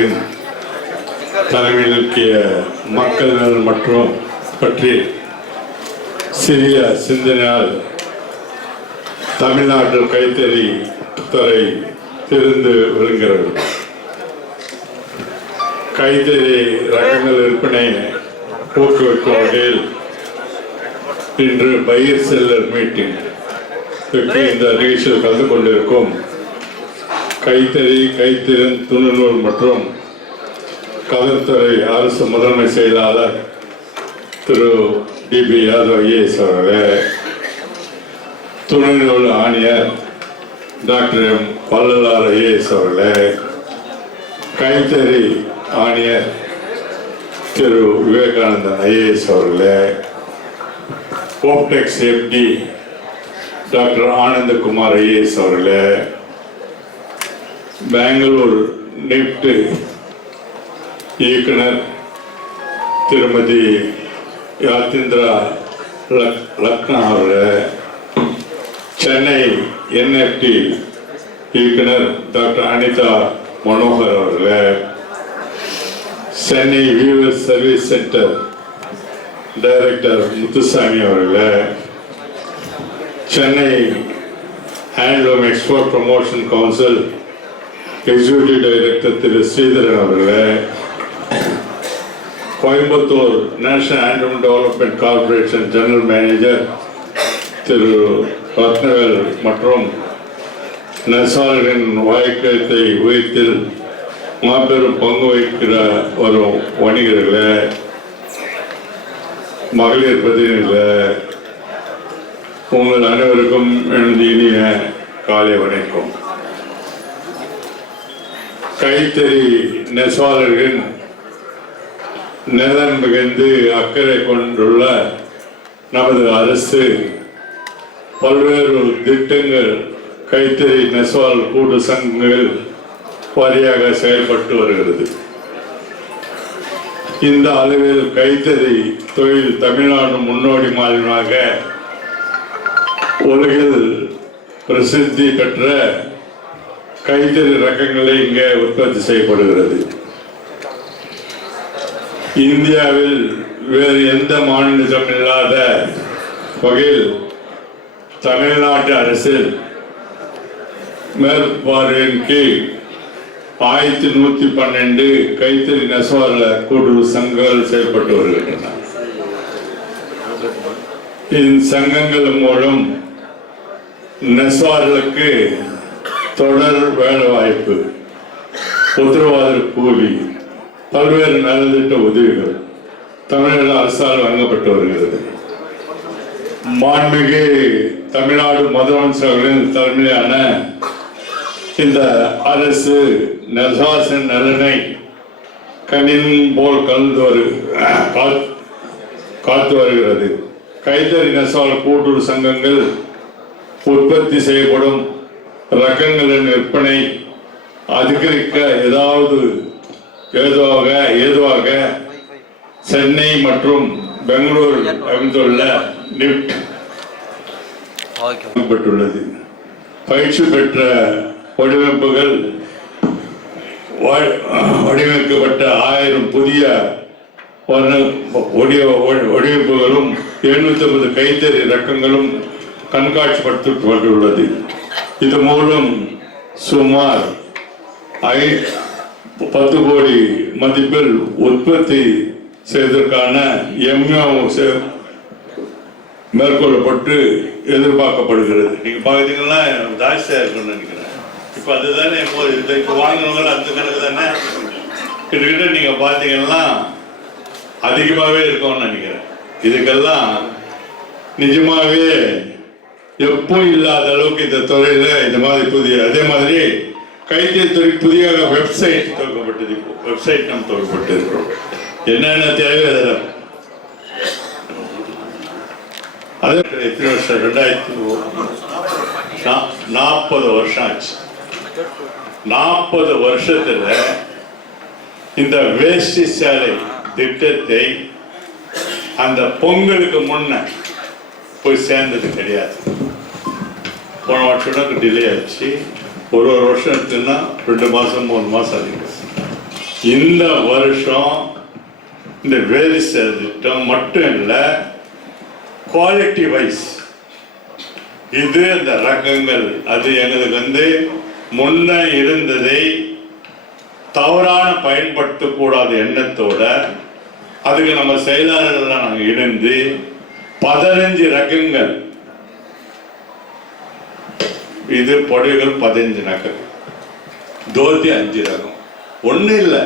அவர்களின் தலைமையில் மக்கள் நலன் மற்றும் பற்றி சிறிய சிந்தனையால் தமிழ்நாட்டில் கைத்தறி துறை திறந்து வருகிறது. கைத்தறி ரகங்கள் விற்பனை ஊக்குவிக்கும் வகையில் இன்று பயிர் செல்லர் மீட்டிங் இந்த நிகழ்ச்சியில் கலந்து கொண்டிருக்கும் கைத்தறி, கைத்திறன், துணுநூல் மற்றும் கதர்துறை அரசு முதன்மை செயலாளர் திரு டிபி யாதவ் ஐஏஎஸ் அவர்களே, துணைநூல் ஆணையர் டாக்டர் எம் வள்ளலார் ஐஏஎஸ் அவர்களே, கைத்தறி ஆணையர் திரு விவேகானந்தன் ஐஏஎஸ் அவர்களே, Co-optex MD doctor Anandakumar IAS அவர்களே, பெங்களூர் நிப்ட் இயக்குனர் திருமதி யாத்திந்திரா லக்னா அவர்களே, சென்னை என்எஃப்டி இயக்குனர் டாக்டர் அனிதா மனோகர் அவர்களே, Chennai weavers service centre director Muthusamy அவர்களே, Chennai handloom export promotion council executive director திரு ஸ்ரீதரன் அவர்களே, Coimbatore national handloom development corporation general manager திரு ரத்னவேல் மற்றும் நெசவாளர்களின் வாய்க்கத்தை உயர்த்தில் மாபெரும் பங்கு வகிக்கிற வரும் வணிகர்களே, மகளிர் பிரதிநிதிகளே, உங்கள் அனைவருக்கும் எனது இனிய காலை வணக்கம். கைத்தறி நெசவாளர்களின் நலன் மிகுந்து அக்கறை கொண்டுள்ள நமது அரசு பல்வேறு திட்டங்கள் கைத்தறி நெசவாளர் கூட்டு சங்கங்கள் வாரியாக செயல்பட்டு வருகிறது. இந்த அளவில் கைத்தறி தொழில் தமிழ்நாடு முன்னோடி மாநிலமாக உலகில் பிரசித்தி பெற்ற கைத்தறி ரகங்களை இங்கே உற்பத்தி செய்யப்படுகிறது. இந்தியாவில் வேறு எந்த மாநிலத்திலும் இல்லாத வகையில் தமிழ்நாட்டு அரசில் மேற்பார்வையின் கீழ் 1112 கைத்தறி நெசவாளர் கூட்டுறவு சங்கங்கள் செயல்பட்டு வருகின்றன. இந்த சங்கங்கள் மூலம் நெசவாளர்களுக்கு தொடர் வேலை வாய்ப்பு, உத்தரவாத கூலி, பல்வேறு நலத்திட்ட உதவிகள் தமிழ்நாடு அரசால் வழங்கப்பட்டு வருகிறது. மாண்புமிகு தமிழ்நாடு முதலமைச்சர்களின் தலைமையிலான இந்த அரசு நெசவாளர் நலனை கண்ணின் போல் காத்து வருகிறது. கைத்தறி நெசவாளர் கூட்டுறவு சங்கங்கள் உற்பத்தி செய்யப்படும் ரகங்களின் விற்பனை அதிகரிக்க ஏதுவாக சென்னை மற்றும் பெங்களூர் அமைந்துள்ள நிப்ட் பெற்றுள்ளது. பயிற்சி பெற்ற வடிவமைப்புகள் வடிவமைக்கப்பட்ட 1000 புதிய வடிவமைப்புகளும் 750 கைத்தறி ரகங்களும் கண்காட்சிப்படுத்தப்பட்டுள்ளது. இது மூலம் சுமார் 10 கோடி மதிப்பில் உற்பத்தி செய்வதற்கான மேற்கொள்ளப்பட்டு எதிர்பார்க்கப்படுகிறது. நீங்க பாத்தீங்கன்னா ஜாஸ்தியா இருக்குன்னு நினைக்கிறேன். இப்ப அதுதானே இப்ப வாங்கினவங்க அந்த கணக்கு தானே கிட்டத்தட்ட நீங்க பாத்தீங்கன்னா அதிகமாகவே இருக்கும்னு நினைக்கிறேன். இதுக்கெல்லாம் நிஜமாவே எப்போ இல்லாத அளவுக்கு இந்த துறையில இந்த மாதிரி அதே மாதிரி கைத்தறி துறை புதிய வெப்சைட் துவக்கப்பட்டது. வெப்சைட் நம்ம துவக்கப்பட்டு இருக்கிறோம். என்னென்ன தேவை அதில் அது எத்தனை வருஷம் 2040 வருஷம் ஆச்சு. 40 வருஷத்துல இந்த வேஷ்டி சேலை திட்டத்தை அந்த பொங்கலுக்கு முன்ன போய் சேர்ந்தது கிடையாது. போன வருஷம் டிலே ஆச்சு. ஒரு வருஷம் எடுத்துன்னா 2 மாசம் 3 மாசம் அதிகம். இந்த வருஷம் இந்த வேலை திட்டம் மட்டும் இல்லை, குவாலிட்டி வைஸ் இது அந்த ரகங்கள் அது எங்களுக்கு முன்ன இருந்ததை தவறான பயன்படுத்தக்கூடாத எண்ணத்தோட அதுக்கு நம்ம செயலாளர்கள் நாங்கள் இணைந்து 15 ரகங்கள், இது புடவைகள் 15 ரகம், தோத்தி 5 ரகம், ஒன்றும் இல்லை.